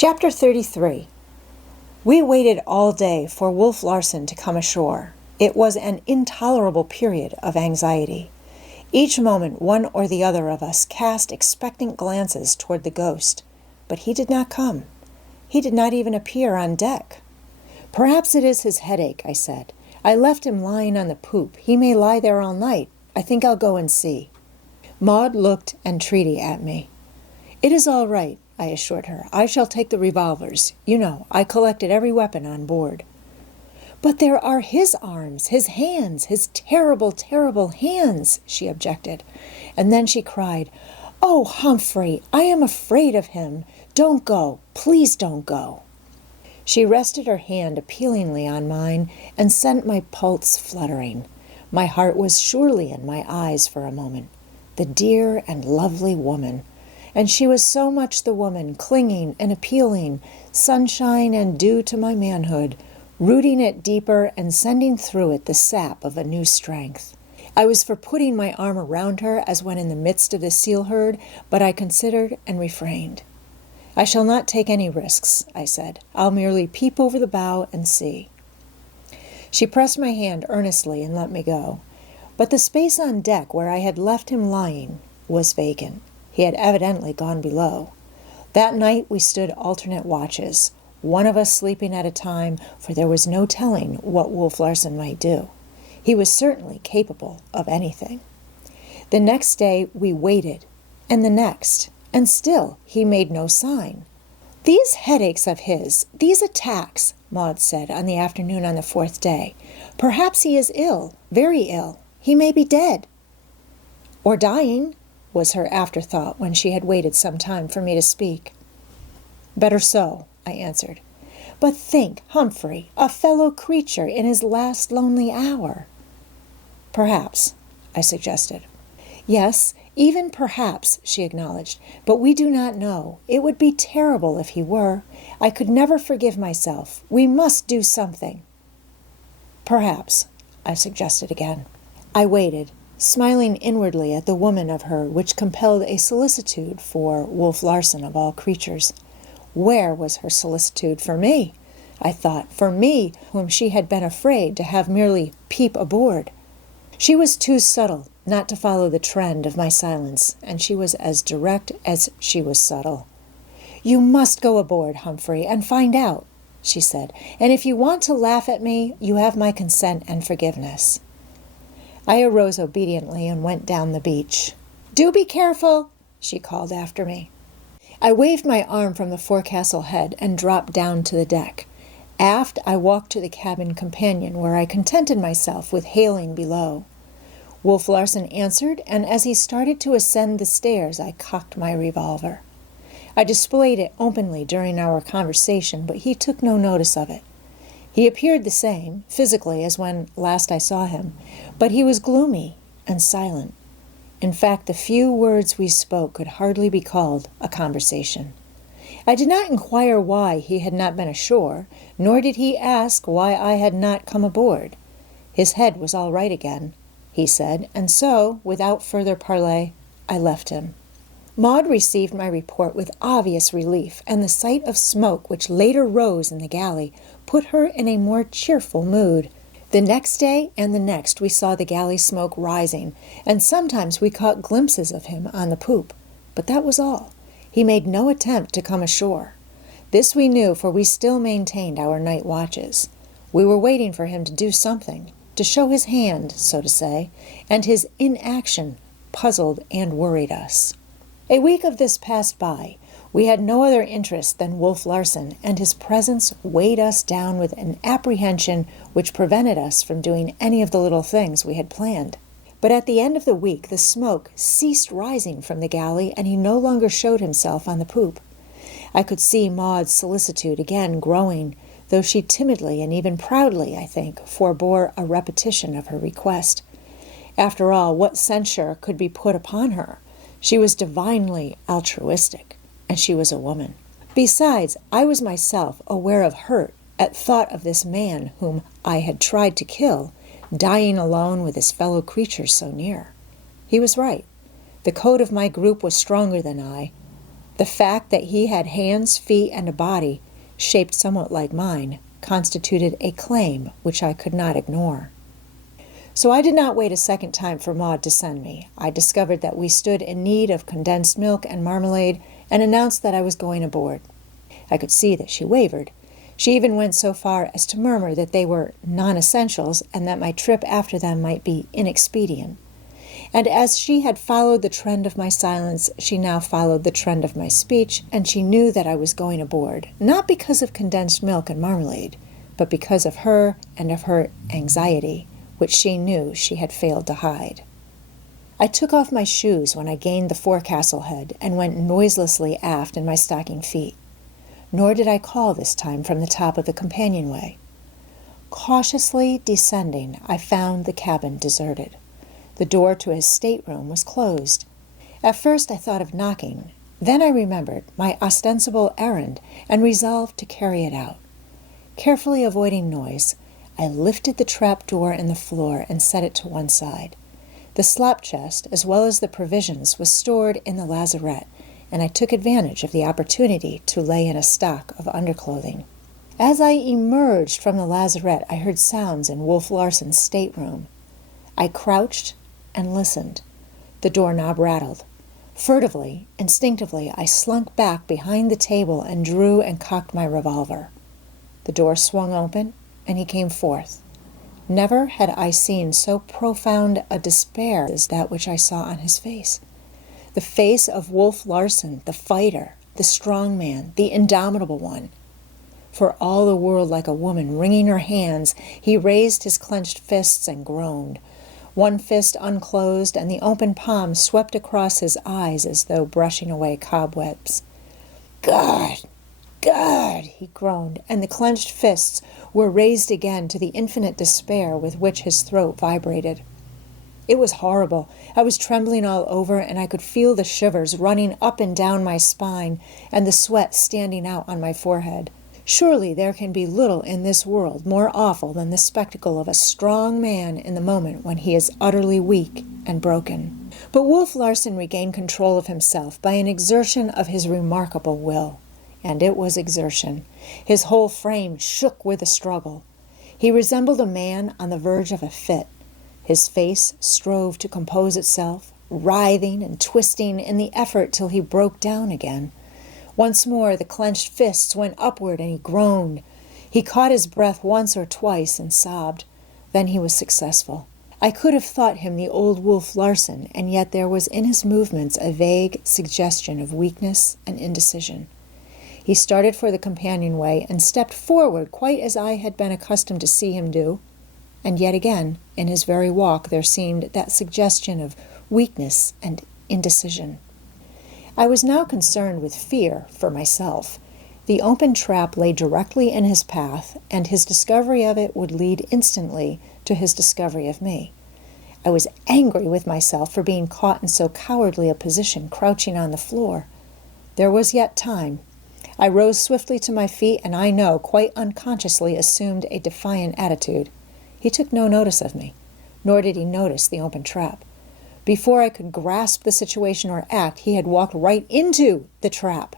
Chapter 33. We waited all day for Wolf Larson to come ashore. It was an intolerable period of anxiety. Each moment one or the other of us cast expectant glances toward the ghost, but he did not come. He did not even appear on deck. "Perhaps it is his headache," I said. "I left him lying on the poop. He may lie there all night. I think I'll go and see." Maud looked entreaty at me. "It is all right," I assured her. "I shall take the revolvers. You know, I collected every weapon on board." "But there are his arms, his hands, his terrible, terrible hands," she objected. And then she cried, "Oh, Humphrey, I am afraid of him. Don't go. Please don't go." She rested her hand appealingly on mine and sent my pulse fluttering. My heart was surely in my eyes for a moment. The dear and lovely woman. And she was so much the woman, clinging and appealing, sunshine and dew to my manhood, rooting it deeper and sending through it the sap of a new strength. I was for putting my arm around her as when in the midst of the seal herd, but I considered and refrained. "I shall not take any risks," I said. "I'll merely peep over the bow and see." She pressed my hand earnestly and let me go. But the space on deck where I had left him lying was vacant. He had evidently gone below. That night we stood alternate watches, one of us sleeping at a time, for there was no telling what Wolf Larson might do. He was certainly capable of anything. The next day we waited, and the next, and still he made no sign. "These headaches of his, these attacks," Maud said on the afternoon on the fourth day. "Perhaps he is ill, very ill. He may be dead." "Or dying," was her afterthought when she had waited some time for me to speak. "Better so," I answered. "But think, Humphrey, a fellow creature in his last lonely hour." "Perhaps," I suggested. "Yes, even perhaps," she acknowledged, "but we do not know. It would be terrible if he were. I could never forgive myself. We must do something." "Perhaps," I suggested again. I waited, smiling inwardly at the woman of her which compelled a solicitude for Wolf Larson of all creatures. Where was her solicitude for me? I thought, for me, whom she had been afraid to have merely peep aboard. She was too subtle not to follow the trend of my silence, and she was as direct as she was subtle. "You must go aboard, Humphrey, and find out," she said. "And if you want to laugh at me, you have my consent and forgiveness." I arose obediently and went down the beach. "Do be careful," she called after me. I waved my arm from the forecastle head and dropped down to the deck. Aft, I walked to the cabin companion, where I contented myself with hailing below. Wolf Larson answered, and as he started to ascend the stairs, I cocked my revolver. I displayed it openly during our conversation, but he took no notice of it. He appeared the same, physically, as when last I saw him, but he was gloomy and silent. In fact, the few words we spoke could hardly be called a conversation. I did not inquire why he had not been ashore, nor did he ask why I had not come aboard. His head was all right again, he said, and so, without further parley, I left him. Maud received my report with obvious relief, and the sight of smoke which later rose in the galley put her in a more cheerful mood. The next day and the next we saw the galley smoke rising, and sometimes we caught glimpses of him on the poop. But that was all. He made no attempt to come ashore. This we knew, for we still maintained our night watches. We were waiting for him to do something, to show his hand, so to say, and his inaction puzzled and worried us. A week of this passed by. We had no other interest than Wolf Larson, and his presence weighed us down with an apprehension which prevented us from doing any of the little things we had planned. But at the end of the week the smoke ceased rising from the galley, and he no longer showed himself on the poop. I could see Maud's solicitude again growing, though she timidly and even proudly, I think, forbore a repetition of her request. After all, what censure could be put upon her? She was divinely altruistic, and she was a woman. Besides, I was myself aware of hurt at thought of this man whom I had tried to kill, dying alone with his fellow creatures so near. He was right. The code of my group was stronger than I, The fact that he had hands, feet, and a body shaped somewhat like mine constituted a claim which I could not ignore. So I did not wait a second time for Maud to send me. I discovered that we stood in need of condensed milk and marmalade and announced that I was going aboard. I could see that she wavered. She even went so far as to murmur that they were non-essentials and that my trip after them might be inexpedient. And as she had followed the trend of my silence, she now followed the trend of my speech, and she knew that I was going aboard, not because of condensed milk and marmalade, but because of her and of her anxiety, which she knew she had failed to hide. I took off my shoes when I gained the forecastle head and went noiselessly aft in my stocking feet. Nor did I call this time from the top of the companionway. Cautiously descending, I found the cabin deserted. The door to his stateroom was closed. At first I thought of knocking. Then I remembered my ostensible errand and resolved to carry it out. Carefully avoiding noise, I lifted the trap door in the floor and set it to one side. The slop chest, as well as the provisions, was stored in the lazarette, and I took advantage of the opportunity to lay in a stock of underclothing. As I emerged from the lazarette, I heard sounds in Wolf Larson's stateroom. I crouched and listened. The doorknob rattled. Furtively, instinctively, I slunk back behind the table and drew and cocked my revolver. The door swung open, and he came forth. Never had I seen so profound a despair as that which I saw on his face. The face of Wolf Larson, the fighter, the strong man, the indomitable one. For all the world like a woman wringing her hands, he raised his clenched fists and groaned. One fist unclosed, and the open palm swept across his eyes as though brushing away cobwebs. "God! God!" he groaned, and the clenched fists were raised again to the infinite despair with which his throat vibrated. It was horrible. I was trembling all over, and I could feel the shivers running up and down my spine and the sweat standing out on my forehead. Surely there can be little in this world more awful than the spectacle of a strong man in the moment when he is utterly weak and broken. But Wolf Larson regained control of himself by an exertion of his remarkable will. And it was exertion. His whole frame shook with the struggle. He resembled a man on the verge of a fit. His face strove to compose itself, writhing and twisting in the effort till he broke down again. Once more the clenched fists went upward and he groaned. He caught his breath once or twice and sobbed. Then he was successful. I could have thought him the old Wolf Larson, and yet there was in his movements a vague suggestion of weakness and indecision. He started for the companionway and stepped forward quite as I had been accustomed to see him do, and yet again, in his very walk, there seemed that suggestion of weakness and indecision. I was now concerned with fear for myself. The open trap lay directly in his path, and his discovery of it would lead instantly to his discovery of me. I was angry with myself for being caught in so cowardly a position, crouching on the floor. There was yet time. I rose swiftly to my feet, and I know, quite unconsciously, assumed a defiant attitude. He took no notice of me, nor did he notice the open trap. Before I could grasp the situation or act, he had walked right into the trap.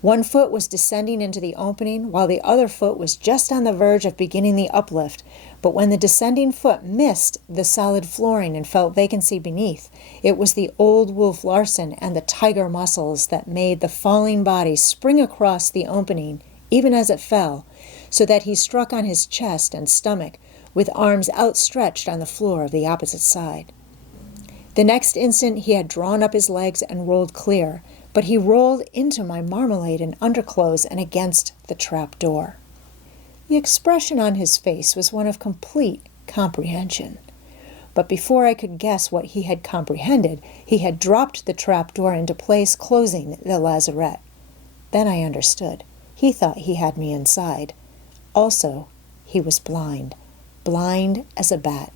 One foot was descending into the opening, while the other foot was just on the verge of beginning the uplift. But when the descending foot missed the solid flooring and felt vacancy beneath, it was the old Wolf Larson and the tiger muscles that made the falling body spring across the opening, even as it fell, so that he struck on his chest and stomach, with arms outstretched on the floor of the opposite side. The next instant he had drawn up his legs and rolled clear, but he rolled into my marmalade and underclothes and against the trap door. The expression on his face was one of complete comprehension. But before I could guess what he had comprehended, he had dropped the trap door into place, closing the lazarette. Then I understood. He thought he had me inside. Also, he was blind as a bat.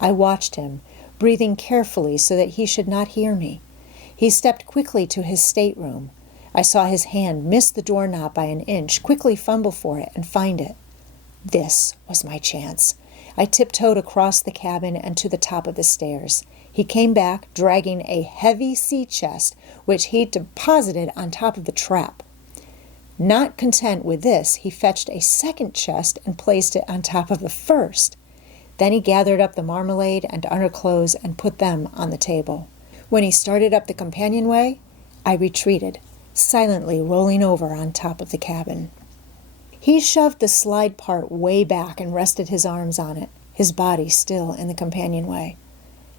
I watched him, breathing carefully so that he should not hear me. He stepped quickly to his stateroom. I saw his hand miss the doorknob by an inch, quickly fumble for it, and find it. This was my chance. I tiptoed across the cabin and to the top of the stairs. He came back dragging a heavy sea chest, which he'd deposited on top of the trap. Not content with this, he fetched a second chest and placed it on top of the first. Then he gathered up the marmalade and underclothes and put them on the table. When he started up the companionway, I retreated, silently rolling over on top of the cabin. He shoved the slide part way back and rested his arms on it, his body still in the companionway.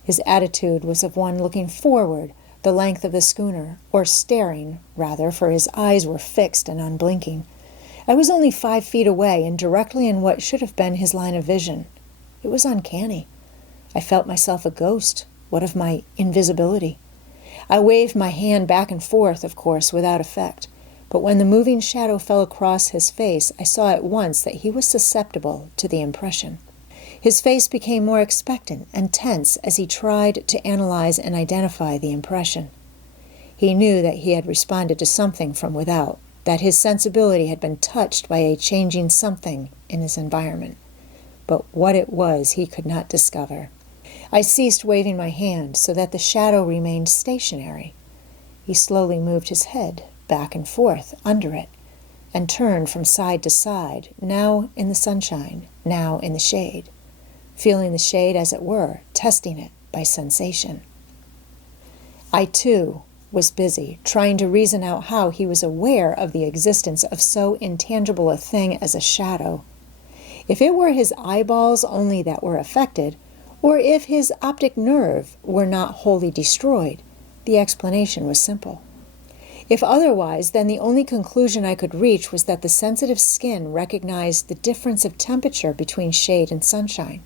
His attitude was of one looking forward the length of the schooner, or staring, rather, for his eyes were fixed and unblinking. I was only 5 feet away and directly in what should have been his line of vision. It was uncanny. I felt myself a ghost. What of my invisibility? I waved my hand back and forth, of course, without effect. But when the moving shadow fell across his face, I saw at once that he was susceptible to the impression. His face became more expectant and tense as he tried to analyze and identify the impression. He knew that he had responded to something from without, that his sensibility had been touched by a changing something in his environment. But what it was he could not discover. I ceased waving my hand so that the shadow remained stationary. He slowly moved his head back and forth under it, and turned from side to side, now in the sunshine, now in the shade, feeling the shade as it were, testing it by sensation. I, too, was busy, trying to reason out how he was aware of the existence of so intangible a thing as a shadow. If it were his eyeballs only that were affected, or if his optic nerve were not wholly destroyed, the explanation was simple. If otherwise, then the only conclusion I could reach was that the sensitive skin recognized the difference of temperature between shade and sunshine.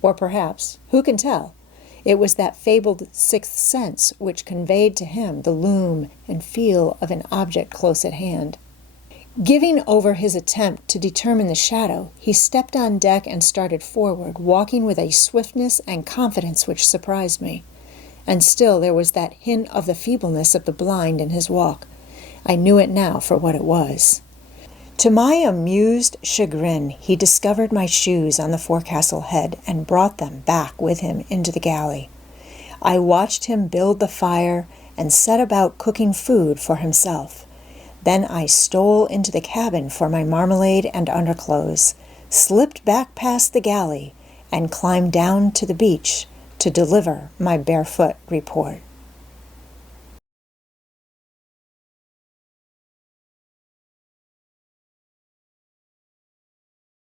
Or perhaps, who can tell, it was that fabled sixth sense which conveyed to him the loom and feel of an object close at hand. Giving over his attempt to determine the shadow, he stepped on deck and started forward, walking with a swiftness and confidence which surprised me. And still there was that hint of the feebleness of the blind in his walk. I knew it now for what it was. To my amused chagrin, he discovered my shoes on the forecastle head and brought them back with him into the galley. I watched him build the fire and set about cooking food for himself. Then I stole into the cabin for my marmalade and underclothes, slipped back past the galley, and climbed down to the beach to deliver my barefoot report.